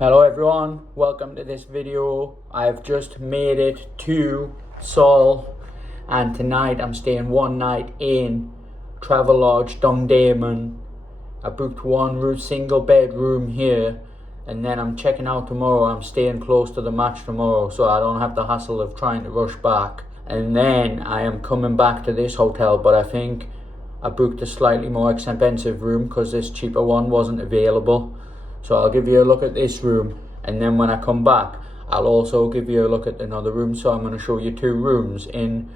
Hello everyone, welcome to this video. I've just made it to Seoul and tonight I'm staying one night in Travelodge Dongdaemun. I booked one single bedroom here and then I'm checking out tomorrow. I'm staying close to the match tomorrow so I don't have the hassle of trying to rush back. And then I am coming back to this hotel, but I think I booked a slightly more expensive room because this cheaper one wasn't available. So I'll give you a look at this room and then when I come back I'll also give you a look at another room. So I'm going to show you two rooms in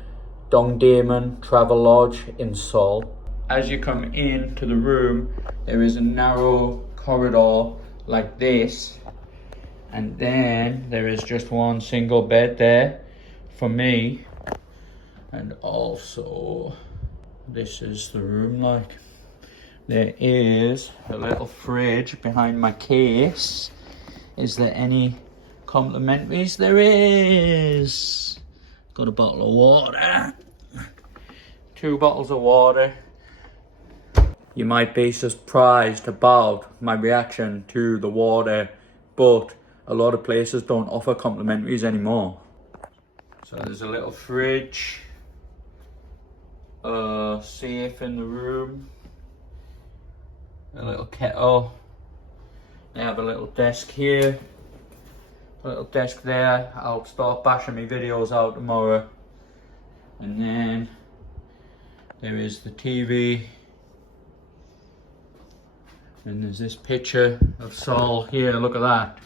Dongdaemun Travelodge in Seoul. As you come into the room there is a narrow corridor like this and then there is just one single bed there for me, and also this is the room like. There is a little fridge behind my case. Is there any complimentaries? There is. Got a bottle of water. 2 bottles of water. You might be surprised about my reaction to the water, but a lot of places don't offer complimentaries anymore. So there's a little fridge, a safe in the room, a little kettle. They have a little desk here, a little desk there. I'll start bashing my videos out tomorrow. And then there is the TV. And there's this picture of Seoul here, look at that.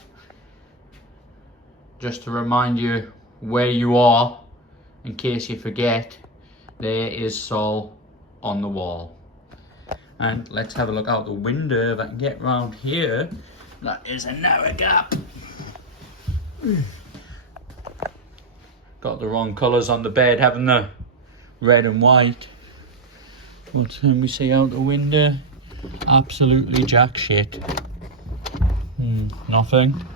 Just to remind you where you are, in case you forget, there is Seoul on the wall. And let's have a look out the window if I can get round here. That is a narrow gap. Got the wrong colours on the bed, haven't they? Red and white. What can we see out the window? Absolutely jack shit. Nothing.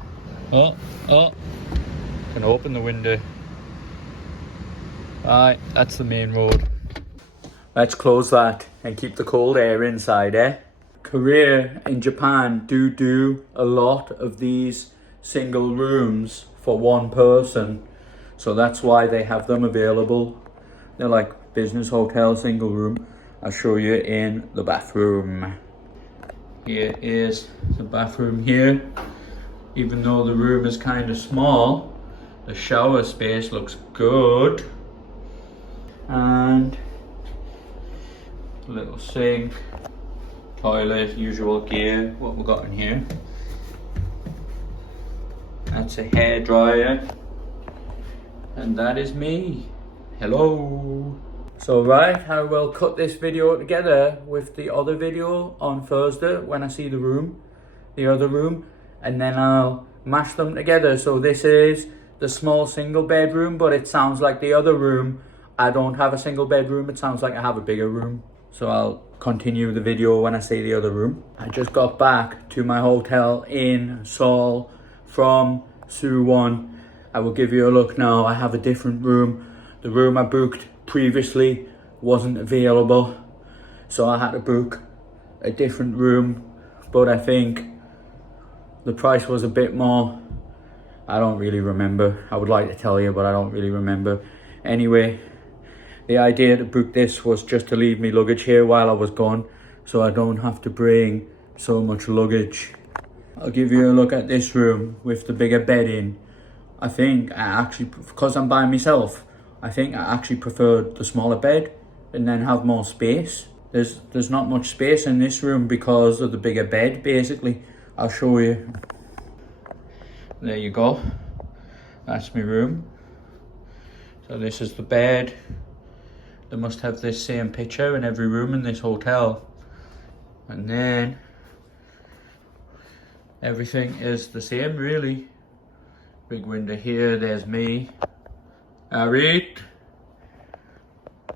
Oh. Can open the window. Right, that's the main road. Let's close that and keep the cold air inside, eh? Korea and Japan do a lot of these single rooms for one person. So that's why they have them available. They're like business hotel single room. I'll show you in the bathroom. Here is the bathroom here. Even though the room is kind of small, the shower space looks good. And little sink, toilet, usual gear. What we got in here? That's a hair dryer, and that is me. Hello. So right, I will cut this video together with the other video on Thursday when I see the other room, and then I'll mash them together. So this is the small single bedroom, but it sounds like the other room. I don't have a single bedroom, it sounds like I have a bigger room. So I'll continue the video when I see the other room. I just got back to my hotel in Seoul from Suwon. I will give you a look now. I have a different room. The room I booked previously wasn't available, so I had to book a different room, but I think the price was a bit more. I don't really remember. I would like to tell you, but I don't really remember. Anyway, the idea to book this was just to leave me luggage here while I was gone, so I don't have to bring so much luggage. I'll give you a look at this room with the bigger bed in. I think I actually, because I'm by myself, I think I actually preferred the smaller bed and then have more space. There's not much space in this room because of the bigger bed, basically. I'll show you. There you go. That's my room. So this is the bed. They must have this same picture in every room in this hotel. And then everything is the same really. Big window here, there's me. Alright.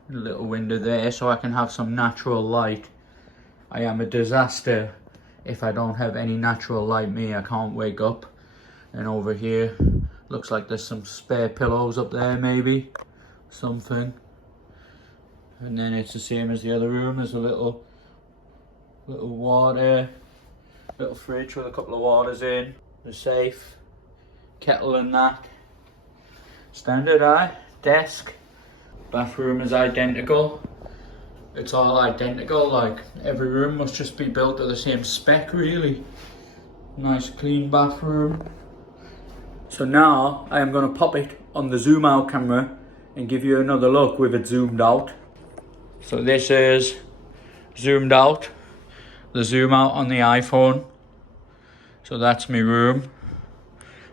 A little window there so I can have some natural light. I am a disaster if I don't have any natural light. I can't wake up. And over here, looks like there's some spare pillows up there maybe. Something. And then it's the same as the other room. There's a little water, little fridge with a couple of waters in. the safe, kettle and that. Standard eye, desk. Bathroom is identical. It's all identical, like every room must just be built to the same spec really. Nice clean bathroom. So now I am going to pop it on the zoom out camera and give you another look with it zoomed out. So this is zoomed out, the zoom out on the iPhone. So that's my room.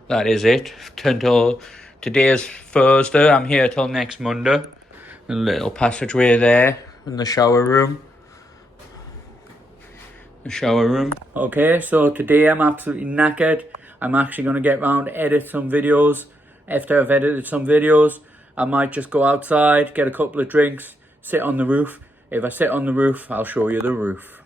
That is it. Until today is Thursday, I'm here till next Monday. A little passageway there in the shower room. Okay, so today I'm absolutely knackered. I'm actually going to get round to edit some videos. After I've edited some videos, I might just go outside, get a couple of drinks, sit on the roof. If I sit on the roof, I'll show you the roof.